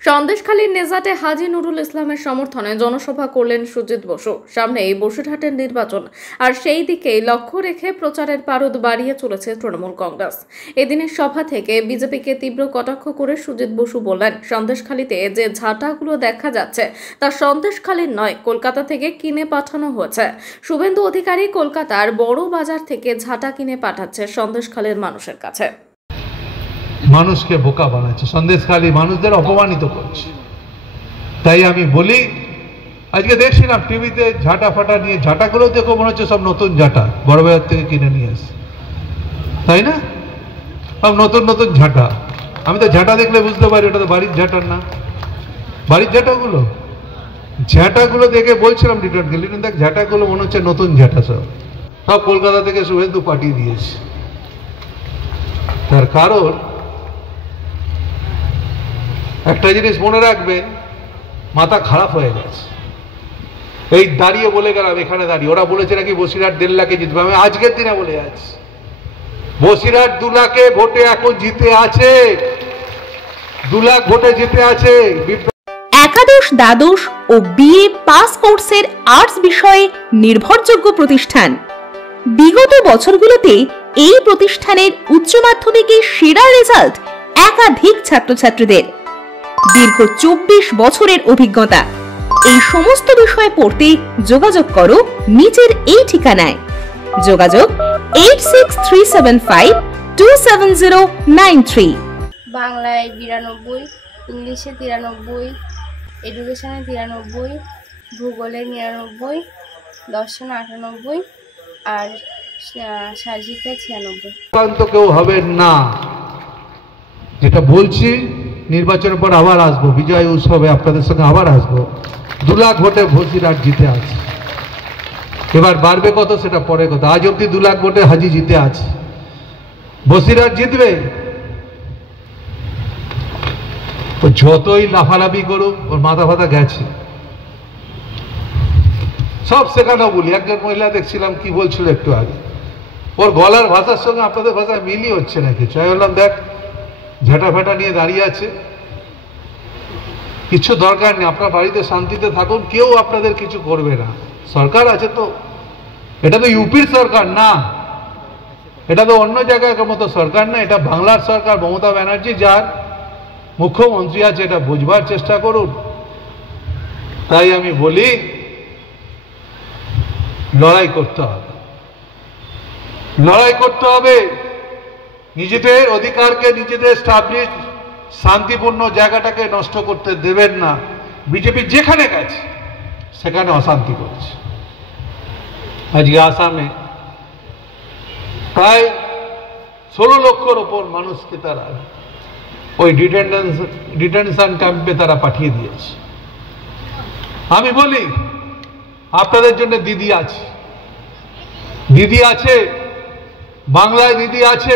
সন্দেশখালীর নেজাটে হাজী নুরুল ইসলামের সমর্থনে জনসভা করলেন সুজিত বসু। সামনেই বসিরহাটের নির্বাচন, আর সেই দিকেই লক্ষ্য রেখে প্রচারের পারদ বাড়িয়ে চলেছে তৃণমূল কংগ্রেস। এদিনের সভা থেকে বিজেপিকে তীব্র কটাক্ষ করে সুজিত বসু বললেন, সন্দেশখালীতে যে ঝাঁটাগুলো দেখা যাচ্ছে তা সন্দেশখালীর নয়, কলকাতা থেকে কিনে পাঠানো হয়েছে। শুভেন্দু অধিকারী কলকাতার বড় বাজার থেকে ঝাঁটা কিনে পাঠাচ্ছে সন্দেশখালীর মানুষের কাছে। মানুষকে বোকা বানাচ্ছে, সন্দেশখালী মানুষদের অপমানিত করছে। তাই আমি বলি, আজকে দেখছিলাম টিভিতে ঝাঁটা ফাটা নিয়ে, ঝাঁটাগুলো দেখো মনে হচ্ছে সব নতুন ঝাঁটা, বড় বাজার থেকে কিনে নিয়ে আসে, তাই না? সব নতুন নতুন ঝাঁটা। আমি তো ঝাঁটা দেখলে বুঝতে পারি ওটা তো বাড়ির ঝাঁটার না। বাড়ির ঝাঁটাগুলো দেখে বলছিলাম রিটার্ন দেখ, ঝাঁটাগুলো মনে হচ্ছে নতুন ঝাঁটা, সব সব কলকাতা থেকে শুভেন্দু পাঠিয়ে দিয়েছে। তার কারণ একটা জিনিস মনে রাখবেন, মাথা খারাপ হয়ে গেছে। এই দাঁড়িয়ে বলে গেলাম, এখানে দাঁড়িয়ে ওরা বলেছে নাকি বসিরহাট 1.5 লাখে জিতবে। আমি আজকের দিনে বলে যাচ্ছি, বসিরহাট 2 লাখে ভোটে এখন জিতে আছে, 2 লাখ ভোটে জিতে আছে। একাদশ, দ্বাদশ ও বিএ পাস কোর্সের আর্টস বিষয়ে নির্ভরযোগ্য প্রতিষ্ঠান। বিগত বছরগুলোতে এই প্রতিষ্ঠানের উচ্চ মাধ্যমিকে সেরা রেজাল্ট একাধিক ছাত্রছাত্রীদের। দীর্ঘ 24 বছরের অভিজ্ঞতা। এই সমস্ত বিষয়ে পড়তে যোগাযোগ করো নিচের এই ঠিকানায়। যোগাযোগ 8637527093। বাংলায় 92, ইংলিশে 93, এডুকেশনে 93, ভূগোলে 99, দর্শনে 98 আর শারীরিকতায় 96। কেউ হবে না, যেটা বলছি। নির্বাচনের পর আবার আসবো, বিজয় উৎসবে আপনাদের সঙ্গে আবার আসবো। 2 লাখ ভোটে বসিরহাট জিতে আছে। এবার বাড়বে কত সেটা পরে কথা। আজ অব্দি 2 লাখ ভোটে হাজি জিতে আছে। বসিরহাট জিতবে, ও যতই লাফালাফি করুক, ওর মাথা ফাথা গেছে সব। সেখানেও বলি, একজন মহিলা দেখছিলাম কি বলছিল একটু আগে, ওর গলার ভাষার সঙ্গে আপনাদের ভাষা মিলই হচ্ছে নাকি। চাই বললাম, দেখ ঝাঁটা ফাটা নিয়ে দাঁড়িয়ে আছে, কিছু দরকার নেই, আপনার বাড়িতে শান্তিতে থাকুন, কেউ আপনাদের কিছু করবে না। সরকার আছে তো, এটা তো ইউপির সরকার না, এটা তো অন্য জায়গায় মতো সরকার না, এটা বাংলার সরকার। মমতা ব্যানার্জি যার মুখ্যমন্ত্রী আছে, এটা বুঝবার চেষ্টা করুন। তাই আমি বলি, লড়াই করতে হবে, লড়াই করতে হবে। নিজেদের অধিকারকে, নিজেদের স্টাবলিশ শান্তিপূর্ণ জায়গাটাকে নষ্ট করতে দেবেন না। বিজেপি যেখানে গেছে সেখানে অশান্তি করছে। আজকে আসামে প্রায় 16 লক্ষর ওপর মানুষকে তারা ওই ডিটেনশন ক্যাম্পে তারা পাঠিয়ে দিয়েছে। আমি বলি, আপনাদের জন্য দিদি আছে, দিদি আছে, বাংলায় দিদি আছে।